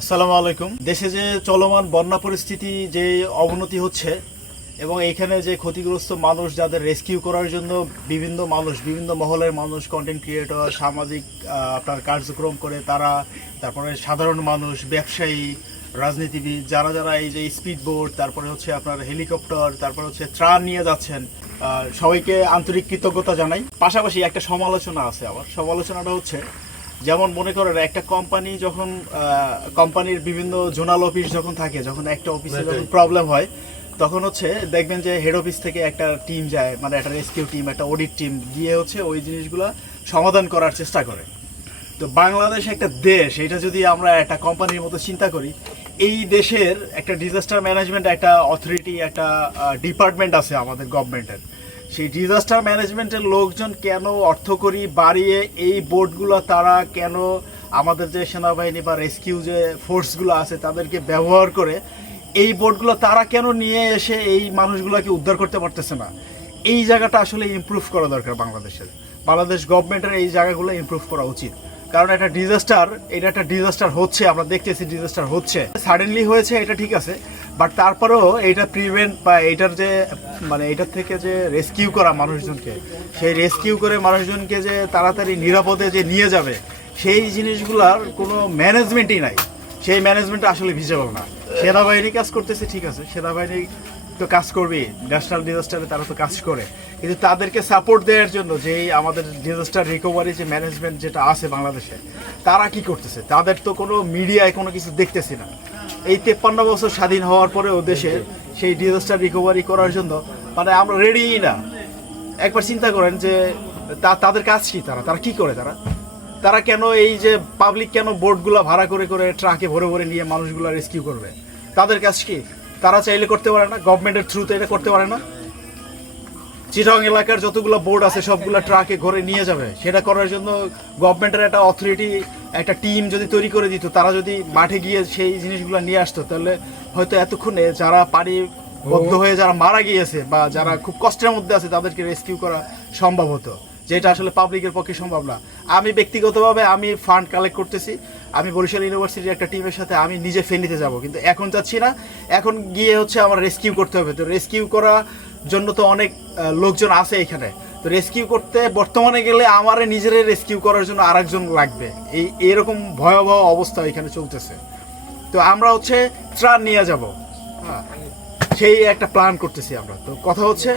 আসসালামু আলাইকুম। দেশে যে চলমান বন্যা পরিস্থিতি যে অবনতি হচ্ছে এবং এখানে যে ক্ষতিগ্রস্ত মানুষ যাদের রেস্কিউ করার জন্য বিভিন্ন মানুষ, বিভিন্ন মহলের মানুষ, কন্টেন্ট ক্রিয়েটর, সামাজিক আপনার কার্যক্রম করে তারা, তারপরে সাধারণ মানুষ, ব্যবসায়ী, রাজনীতিবিদ, যারা যারা এই যে স্পিড বোট, তারপরে হচ্ছে আপনার হেলিকপ্টার, তারপরে হচ্ছে ত্রাণ নিয়ে যাচ্ছেন, সবাইকে আন্তরিক কৃতজ্ঞতা জানাই। পাশাপাশি একটা সমালোচনা আছে। আবার সমালোচনাটা হচ্ছে, যেমন মনে করেন একটা কোম্পানি যখন কোম্পানির বিভিন্ন জোনাল অফিস যখন থাকে, যখন একটা অফিসে যখন প্রবলেম হয়, তখন হচ্ছে দেখবেন যে হেড অফিস থেকে একটা টিম যায়, মানে একটা রেস্কিউ টিম, একটা অডিট টিম গিয়ে হচ্ছে ওই জিনিসগুলো সমাধান করার চেষ্টা করে। তো বাংলাদেশ একটা দেশ, এটা যদি আমরা একটা কোম্পানির মতো চিন্তা করি, এই দেশের একটা ডিজাস্টার ম্যানেজমেন্ট একটা অথরিটি, একটা ডিপার্টমেন্ট আছে আমাদের গভর্নমেন্টের। সেই ডিজাস্টার ম্যানেজমেন্টের লোকজন কেন অর্থকরী বাড়িয়ে এই বোটগুলো তারা কেন আমাদের যে সেনাবাহিনী বা রেস্কিউ যে ফোর্সগুলো আছে তাদেরকে ব্যবহার করে এই বোটগুলো তারা কেন নিয়ে এসে এই মানুষগুলোকে উদ্ধার করতে পারতেছে না? এই জায়গাটা আসলে ইমপ্রুভ করা দরকার বাংলাদেশের। বাংলাদেশ গভর্নমেন্টের এই জায়গাগুলো ইমপ্রুভ করা উচিত। কারণ এটা একটা ডিজাস্টার হচ্ছে, আমরা দেখতেছি ডিজাস্টার হচ্ছে, সাডেনলি হয়েছে, এটা ঠিক আছে, বাট তারপরেও এটা প্রিভেন্ট বা এটার যে মানে এটার থেকে যে রেস্কিউ করা মানুষজনকে, সেই রেস্কিউ করে মানুষজনকে যে তাড়াতাড়ি নিরাপদে যে নিয়ে যাবে, সেই জিনিসগুলোর কোনো ম্যানেজমেন্টই নাই। সেই ম্যানেজমেন্টটা আসলে ভিজিবল না। সেনাবাহিনী কাজ করতেছে, ঠিক আছে, সেনাবাহিনী তো কাজ করবেই, ন্যাশনাল ডিজাস্টারে তারা তো কাজ করে, কিন্তু তাদেরকে সাপোর্ট দেওয়ার জন্য যেই আমাদের ডিজাস্টার রিকভারি যে ম্যানেজমেন্ট যেটা আছে বাংলাদেশে, তারা কি করতেছে? তাদের তো কোনো মিডিয়ায় কোনো কিছু দেখতেছি না। এই 53 বছর স্বাধীন হওয়ার পরেও দেশে সেই ডিজাস্টার রিকভারি করার জন্য মানে আমরা রেডিই না। একবার চিন্তা করেন যে তাদের কাজ কি, তারা কি করে, তারা কেন এই যে পাবলিক কেন বোটগুলো ভাড়া করে করে ট্রাকে ভরে ভরে নিয়ে মানুষগুলো রেস্কিউ করবে? তাদের কাজ কি? তারা চাইলে করতে পারে না? গভর্নমেন্টের থ্রুতে এটা করতে পারে না? চিটাগং এলাকার যতগুলো বোর্ড আছে সবগুলো ট্রাকে ঘরে নিয়ে যাবে, সেটা করার জন্য গভর্নমেন্টের একটা অথরিটি, একটা টিম যদি তৈরি করে দিত, তারা যদি মাঠে গিয়ে সেই জিনিসগুলো নিয়ে আসতো, তাহলে হয়তো এতক্ষণে যারা পানি বদ্ধ হয়ে যারা মারা গিয়েছে বা যারা খুব কষ্টের মধ্যে আছে তাদেরকে রেস্কিউ করা সম্ভব হতো, যেটা আসলে পাবলিকের পক্ষে সম্ভব না। আমি ব্যক্তিগতভাবে আমি ফান্ড কালেক্ট করতেছি, আমি বরিশাল ইউনিভার্সিটির একটা টিমের সাথে আমি নিজে ফেনীতে যাব, কিন্তু এখন যাচ্ছি না। এখন গিয়ে হচ্ছে আমার রেস্কিউ করতে হবে। তো রেস্কিউ করার জন্য তো অনেক লোকজন আছে এখানে, তো রেস্কিউ করতে বর্তমানে গেলে আমার নিজের রেস্কিউ করার জন্য আরেকজন লাগবে। এরকম ভয়াবহ অবস্থা এখানে চলতেছে। তো আমরা হচ্ছে ত্রাণ নিয়ে যাব, হ্যাঁ, সেই একটা প্ল্যান করতেছি আমরা। তো কথা হচ্ছে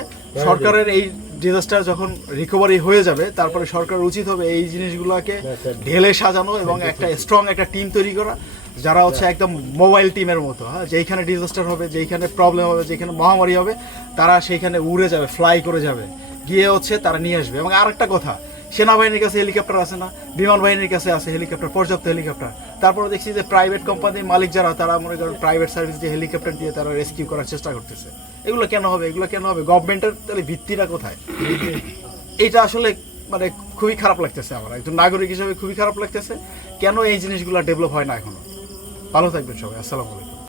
সরকারের এই ডিজাস্টার যখন রিকভারি হয়ে যাবে, তারপরে সরকার উচিত হবে এই জিনিসগুলোকে ঢেলে সাজানো এবং একটা স্ট্রং একটা টিম তৈরি করা, যারা হচ্ছে একদম মোবাইল টিমের মতো, হ্যাঁ, যেইখানে ডিজাস্টার হবে, যেইখানে প্রবলেম হবে, যেখানে মহামারী হবে, তারা সেইখানে উড়ে যাবে, ফ্লাই করে যাবে, গিয়ে হচ্ছে তারা নিয়ে আসবে। এবং আরেকটা কথা, সেনাবাহিনীর কাছে হেলিকপ্টার আছে না? বিমান বাহিনীর কাছে আছে হেলিকপ্টার, পর্যাপ্ত হেলিকপ্টার। তারপরে দেখছি যে প্রাইভেট কোম্পানির মালিক যারা, তারা মনে করেন প্রাইভেট সার্ভিস দিয়ে হেলিকপ্টার দিয়ে তারা রেস্কিউ করার চেষ্টা করতেছে। এগুলো কেন হবে? গভর্নমেন্টের তাহলে ভিত্তিটা কোথায়? এটা আসলে মানে খুবই খারাপ লাগতেছে আমার, একজন নাগরিক হিসেবে খুবই খারাপ লাগতেছে। কেন এই জিনিসগুলো ডেভেলপ হয় না এখনো? ভালো থাকবেন সবাই। আসসালামু আলাইকুম।